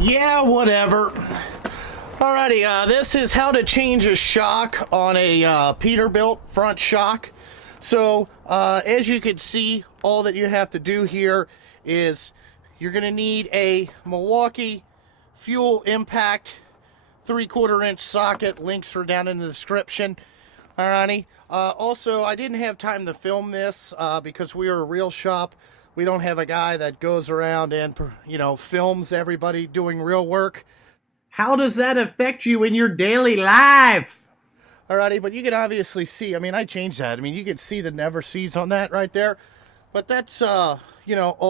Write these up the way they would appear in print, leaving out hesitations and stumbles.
Yeah, whatever. Alrighty, this is how to change a shock on a Peterbilt front shock. So, as you can see, all that you have to do here is you're going to need a Milwaukee fuel impact 3/4 inch socket. Links are down in the description. Alrighty. Also, I didn't have time to film this because we are a real shop. We don't have a guy that goes around and, films everybody doing real work. How does that affect you in your daily life? Alrighty, but you can obviously see, I changed that. You can see the never sees on that right there. But that's, all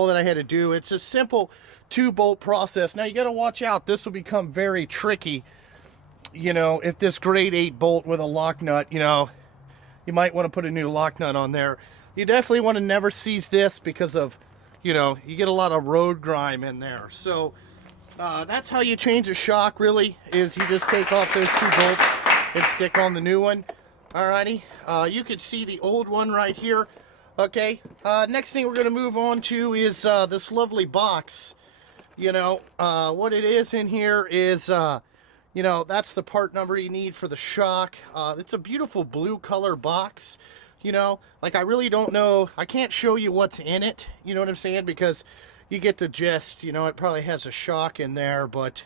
that I had to do. It's a simple 2-bolt process. Now, you got to watch out. This will become very tricky. If this grade 8 bolt with a lock nut, you might want to put a new lock nut on there. You definitely want to never seize this because of, you get a lot of road grime in there. So that's how you change a shock, really, is you just take off those 2 bolts and stick on the new one. Alrighty, you can see the old one right here. Okay, next thing we're going to move on to is this lovely box. What it is in here is, that's the part number you need for the shock. It's a beautiful blue color box. I really don't know. I can't show you what's in it. You know what I'm saying? Because you get the gist. It probably has a shock in there. But,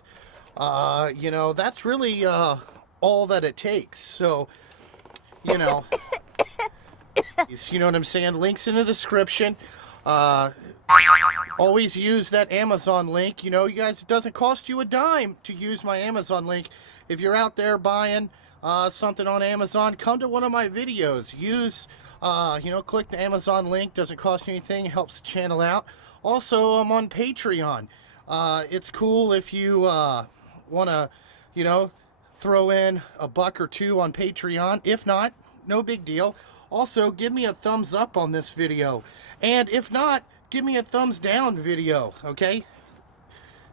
that's really all that it takes. So, you know what I'm saying? Links in the description. Always use that Amazon link. You guys, it doesn't cost you a dime to use my Amazon link. If you're out there buying something on Amazon, come to one of my videos. Use, click the Amazon link. Doesn't cost you anything. It helps the channel out. Also, I'm on Patreon. It's cool if you want to, throw in a buck or two on Patreon. If not, no big deal. Also, give me a thumbs up on this video. And if not, give me a thumbs down video, okay?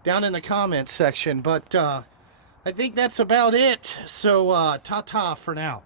Down in the comments section. But I think that's about it. So, ta-ta for now.